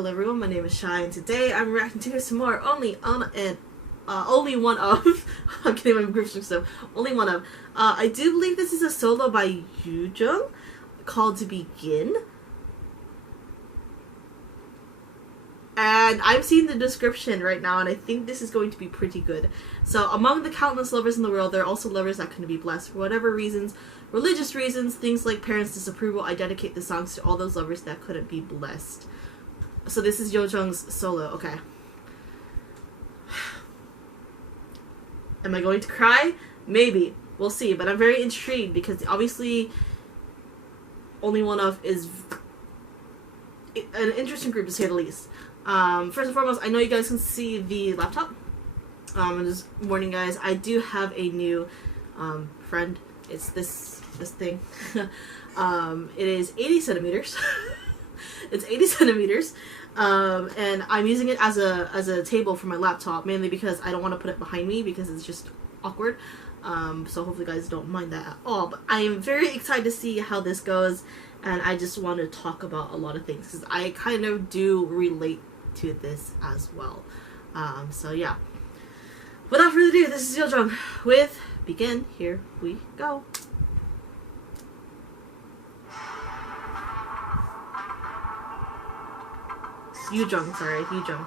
Hello everyone, my name is Shy, and today I'm reacting to some more Only One of. I'm getting my groups mixed up. Only One of. I do believe this is a solo by Yoojung called To Begin. And I'm seeing the description right now, and I think this is going to be pretty good. So, among the countless lovers in the world, there are also lovers that couldn't be blessed for whatever reasons. Religious reasons, things like parents' disapproval. I dedicate the songs to all those lovers that couldn't be blessed. So this is Yoojung's solo. Okay. Am I going to cry? Maybe. We'll see. But I'm very intrigued because obviously OnlyOneOf is an interesting group to say the least. First and foremost, I know you guys can see the laptop. I'm just warning guys, I do have a new friend. It's this thing. It is 80 centimeters. It's 80 centimeters. And I'm using it as a table for my laptop, mainly because I don't want to put it behind me because it's just awkward. So hopefully you guys don't mind that at all. But I am very excited to see how this goes, and I just want to talk about a lot of things because I kind of do relate to this as well. So yeah. Without further ado, this is Yoojung with Begin. Here we go. Yoojung, sorry, Yoojung.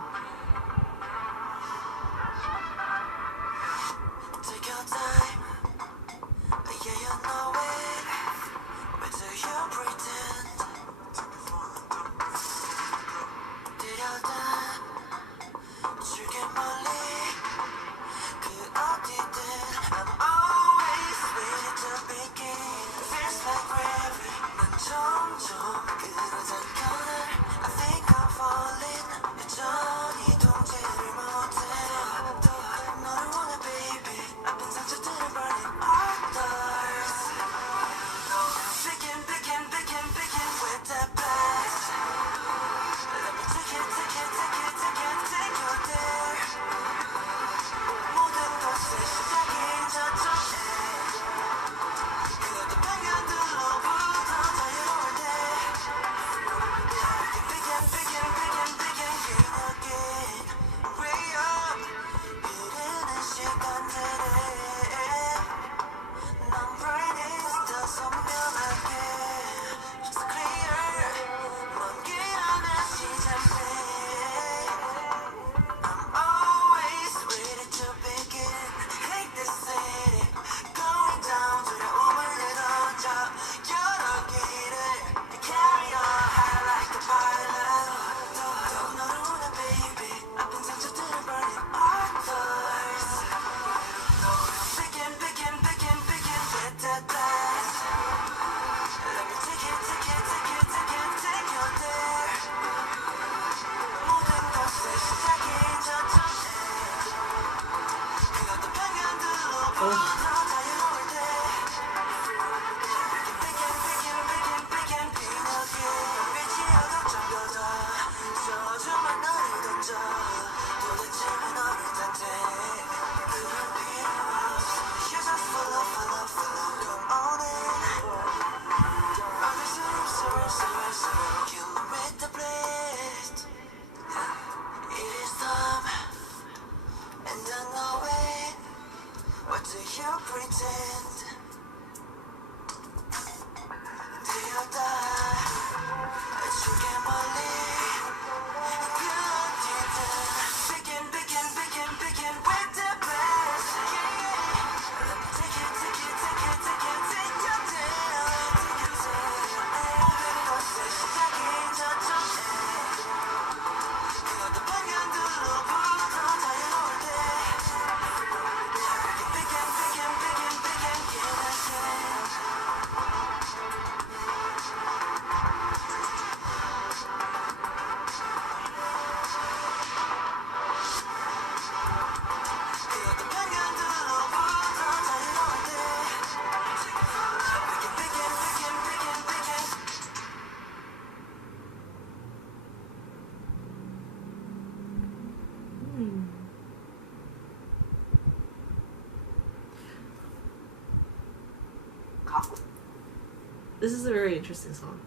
This is a very interesting song.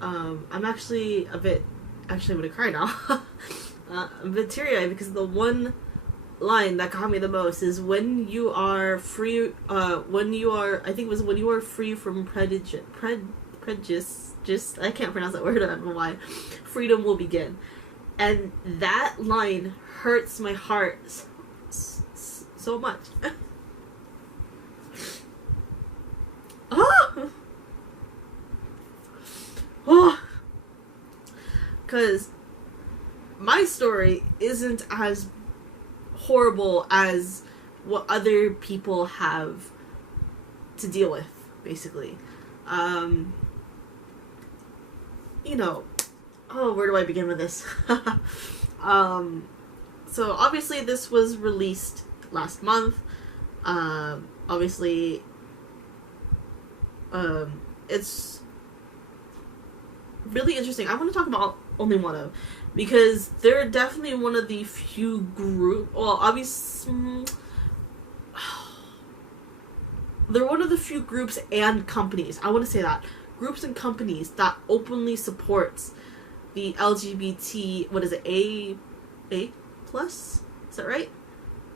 I'm actually a bit actually I'm gonna cry now. I'm a bit teary-eyed because the one line that got me the most is when you are free, when you are free from prejudice, I can't pronounce that word, I don't know why, freedom will begin. And that line hurts my heart so much. Because my story isn't as horrible as what other people have to deal with, basically. You know, where do I begin with this? So obviously this was released last month. Obviously, it's really interesting. I want to talk about OnlyOneOf because they're definitely one of the few they're one of the few groups and companies, I want to say that, groups and companies that openly supports the LGBT, what is it, A plus? Is that right?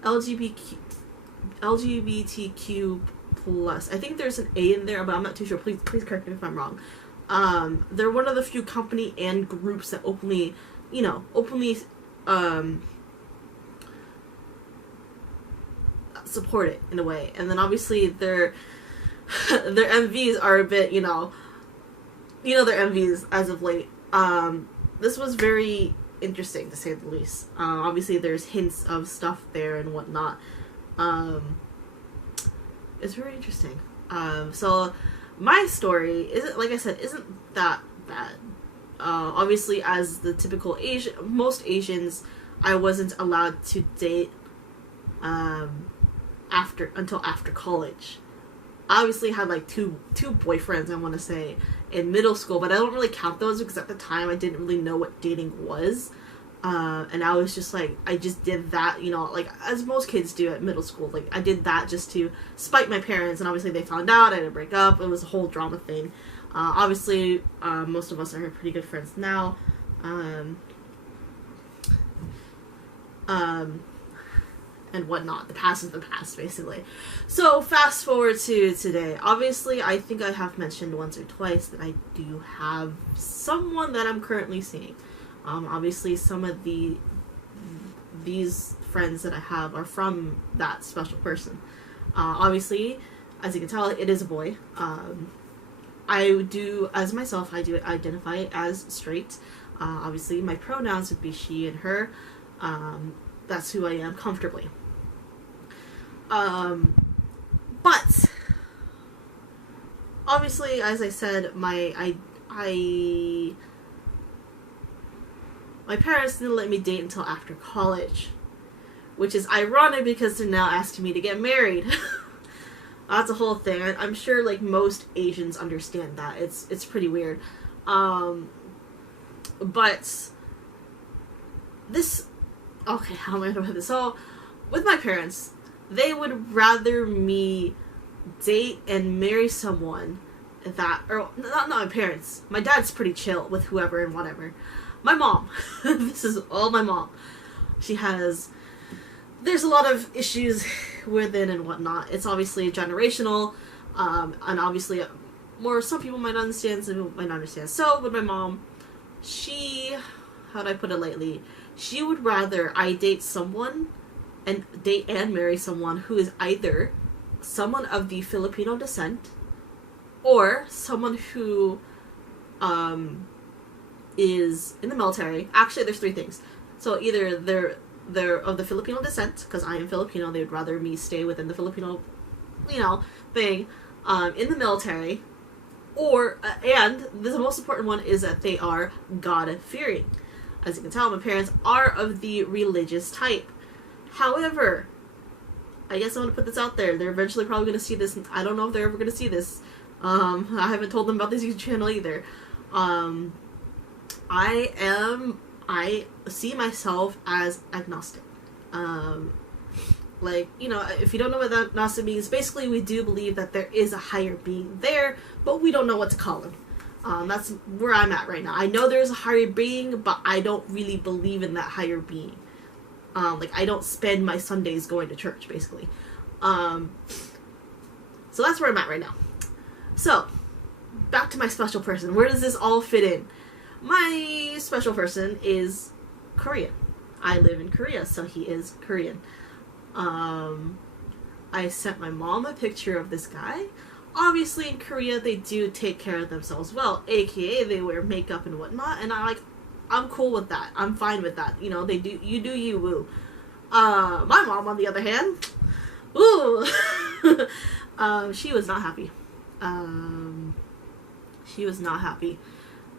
LGBTQ plus. I think there's an A in there, but I'm not too sure. Please correct me if I'm wrong. They're one of the few company and groups that openly support it in a way. And then obviously their MVs are a bit, their MVs as of late. This was very interesting to say the least. Obviously there's hints of stuff there and whatnot. It's very interesting. So my story isn't, like I said, isn't that bad. Obviously, as the typical most Asians, I wasn't allowed to date until after college. I obviously had like two boyfriends, I want to say, in middle school, but I don't really count those because at the time I didn't really know what dating was. And I was just like, I just did that, like as most kids do at middle school. Like I did that just to spite my parents, and obviously they found out. I didn't break up. It was a whole drama thing. Obviously, most of us are pretty good friends now. And whatnot. The past is the past, basically. So fast forward to today. Obviously, I think I have mentioned once or twice that I do have someone that I'm currently seeing. Obviously, some of these friends that I have are from that special person. Obviously, as you can tell, it is a boy. I do identify as straight. Obviously, my pronouns would be she and her. That's who I am comfortably. But obviously, as I said, my parents didn't let me date until after college, which is ironic because they're now asking me to get married. That's a whole thing. I'm sure like most Asians understand that. It's pretty weird. But this, okay, how am I going to put this? So, with my parents, they would rather me date and marry someone that, or not my parents. My dad's pretty chill with whoever and whatever. My mom, this is all my mom. There's a lot of issues within and whatnot. It's obviously generational, and obviously some people might understand, some people might not understand. So with my mom, how do I put it lightly? She would rather I date someone and marry someone who is either someone of the Filipino descent or someone who is in the military. Actually, there's three things. So either they're of the Filipino descent, because I am Filipino, they would rather me stay within the Filipino, thing, in the military, or, and the most important one is that they are God-fearing. As you can tell, my parents are of the religious type. However, I guess I'm going to put this out there. They're eventually probably going to see this. I don't know if they're ever going to see this. I haven't told them about this YouTube channel either. I see myself as agnostic. If you don't know what agnostic means, basically we do believe that there is a higher being there, but we don't know what to call him. That's where I'm at right now. I know there's a higher being, but I don't really believe in that higher being. Like, I don't spend my Sundays going to church, basically. So that's where I'm at right now. So, back to my special person. Where does this all fit in? My special person is Korean. I live in Korea, so he is Korean. I sent my mom a picture of this guy. Obviously, in Korea, they do take care of themselves well, aka they wear makeup and whatnot, and I'm cool with that. I'm fine with that. You know, they do, you do you, woo. My mom, on the other hand, ooh, she was not happy. She was not happy.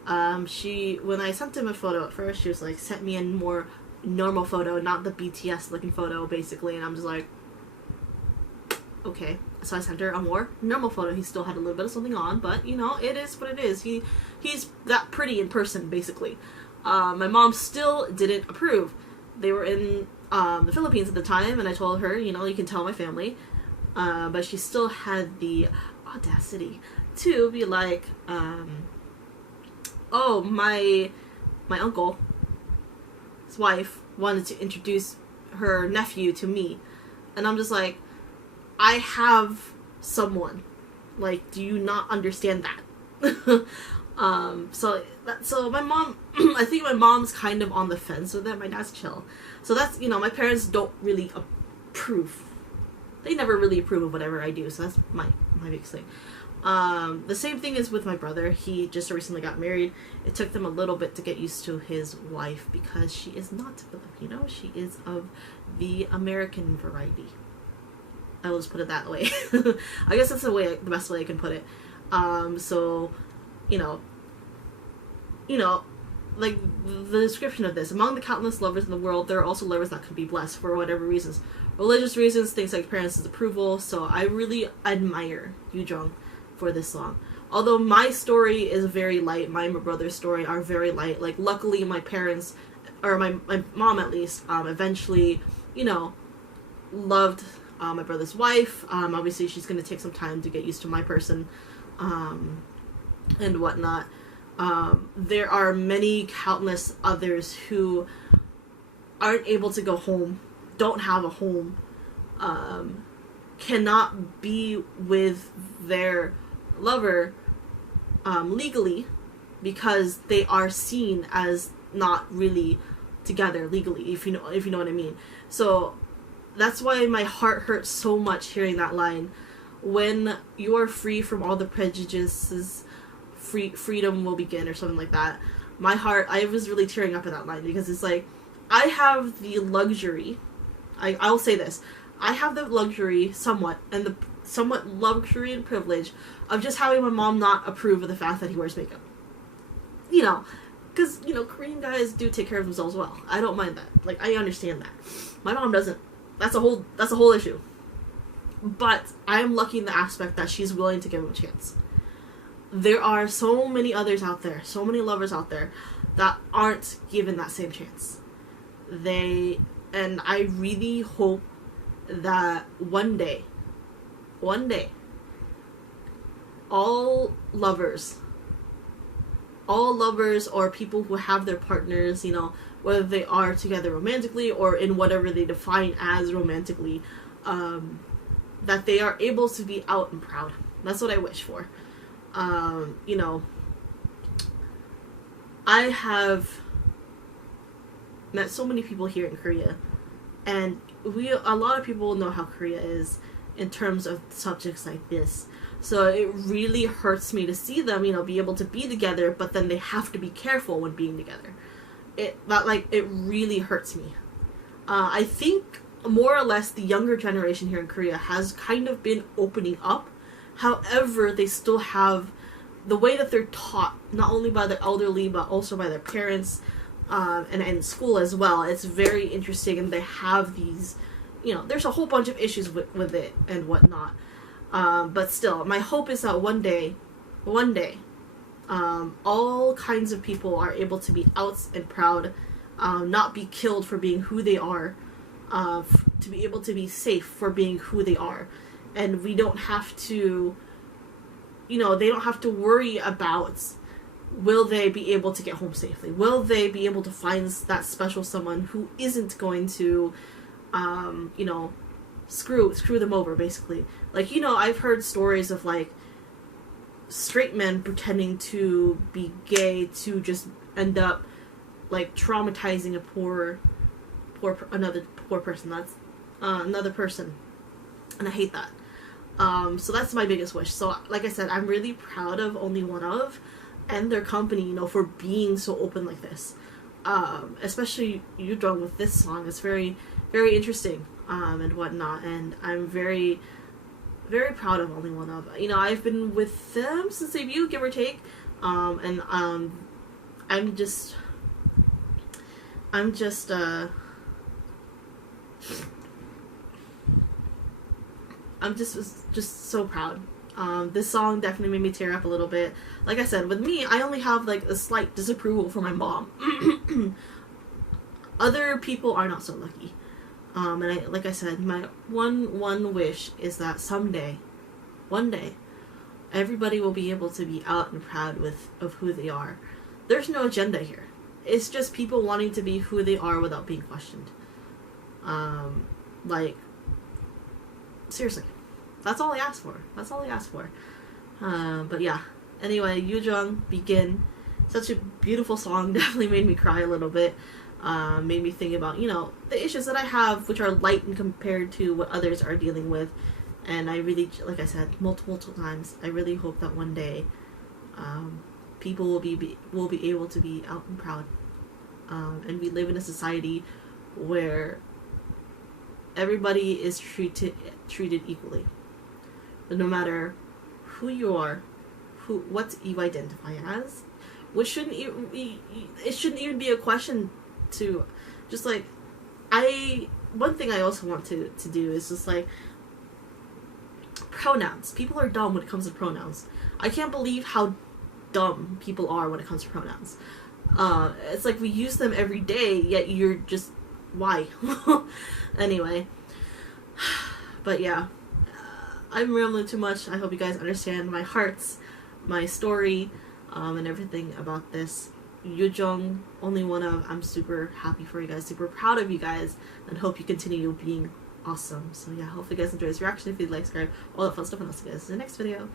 When I sent him a photo at first, she was like, sent me a more normal photo, not the BTS looking photo, basically, and I'm just like, okay. So I sent her a more normal photo. He still had a little bit of something on, but, you know, it is what it is. He's that pretty in person, basically. My mom still didn't approve. They were in the Philippines at the time, and I told her, you know, you can tell my family. But she still had the audacity to be like, oh, my uncle, his wife, wanted to introduce her nephew to me. And I'm just like, I have someone. Like, do you not understand that? So my mom, I think my mom's kind of on the fence with it. My dad's chill. So that's, you know, my parents don't really approve. They never really approve of whatever I do. So that's my biggest thing. The same thing is with my brother. He just recently got married. It took them a little bit to get used to his wife because she is not Filipino. She is of the American variety. I will just put it that way. I guess that's the best way I can put it. So, you know, like the description of this: among the countless lovers in the world, there are also lovers that could be blessed for whatever reasons, religious reasons, things like parents' approval. So I really admire Yoojung for this song. Although my story is very light, my and my brother's story are very light. Like, luckily, my parents, or my mom at least, eventually, you know, loved my brother's wife. Obviously, she's going to take some time to get used to my person, and whatnot. There are many countless others who aren't able to go home, don't have a home, cannot be with their lover legally because they are seen as not really together legally, if you know what I mean. So that's why my heart hurts so much hearing that line. When you are free from all the prejudices, freedom will begin, or something like that. My heart, I was really tearing up at that line because it's like, I have the luxury, I'll say this, I have the luxury somewhat, and the somewhat luxury and privilege of just having my mom not approve of the fact that he wears makeup. You know, because, you know, Korean guys do take care of themselves well. I don't mind that. Like, I understand that. My mom doesn't. That's a whole issue. But I am lucky in the aspect that she's willing to give him a chance. There are so many others out there, so many lovers out there that aren't given that same chance. And I really hope that one day, all lovers or people who have their partners, you know, whether they are together romantically or in whatever they define as romantically, that they are able to be out and proud. That's what I wish for. You know, I have met so many people here in Korea, and a lot of people know how Korea is in terms of subjects like this. So it really hurts me to see them, you know, be able to be together, but then they have to be careful when being together. It really hurts me. I think more or less the younger generation here in Korea has kind of been opening up. However, they still have the way that they're taught, not only by their elderly, but also by their parents, and in school as well. It's very interesting, and they have these, you know, there's a whole bunch of issues with it and whatnot. But still, my hope is that one day, all kinds of people are able to be out and proud, not be killed for being who they are, to be able to be safe for being who they are. And we don't have to, you know, they don't have to worry about will they be able to get home safely? Will they be able to find that special someone who isn't going to, you know, screw them over, basically? Like, you know, I've heard stories of, like, straight men pretending to be gay to just end up, like, traumatizing another poor person. That's another person, and I hate that. So that's my biggest wish. So, like I said, I'm really proud of OnlyOneOf and their company, you know, for being so open like this. Especially Yoojung with this song. It's very, very interesting, and whatnot. And I'm very, very proud of OnlyOneOf. You know, I've been with them since debut, give or take. And I'm just so proud. This song definitely made me tear up a little bit. Like I said, with me, I only have like a slight disapproval for my mom. Other people are not so lucky. And like I said, my one wish is that someday, one day, everybody will be able to be out and proud of who they are. There's no agenda here. It's just people wanting to be who they are without being questioned. Like, seriously. That's all I ask for. That's all I ask for. But yeah. Anyway, Yoojung, Begin. Such a beautiful song. Definitely made me cry a little bit. Made me think about, you know, the issues that I have, which are light and compared to what others are dealing with. And I really, like I said, multiple times, I really hope that one day people will be able to be out and proud. And we live in a society where everybody is treated equally. No matter who you are, what you identify as, which shouldn't even be a question to, just like, one thing I also want to do is just like, pronouns. People are dumb when it comes to pronouns. I can't believe how dumb people are when it comes to pronouns. It's like we use them every day, yet you're just, why? Anyway, but yeah, I'm rambling too much. I hope you guys understand my hearts, my story, and everything about this. Yoojung, OnlyOneOf, I'm super happy for you guys, super proud of you guys, and hope you continue being awesome. So yeah, hopefully you guys enjoy this reaction. If you'd like, subscribe, all that fun stuff, and I'll see you guys in the next video.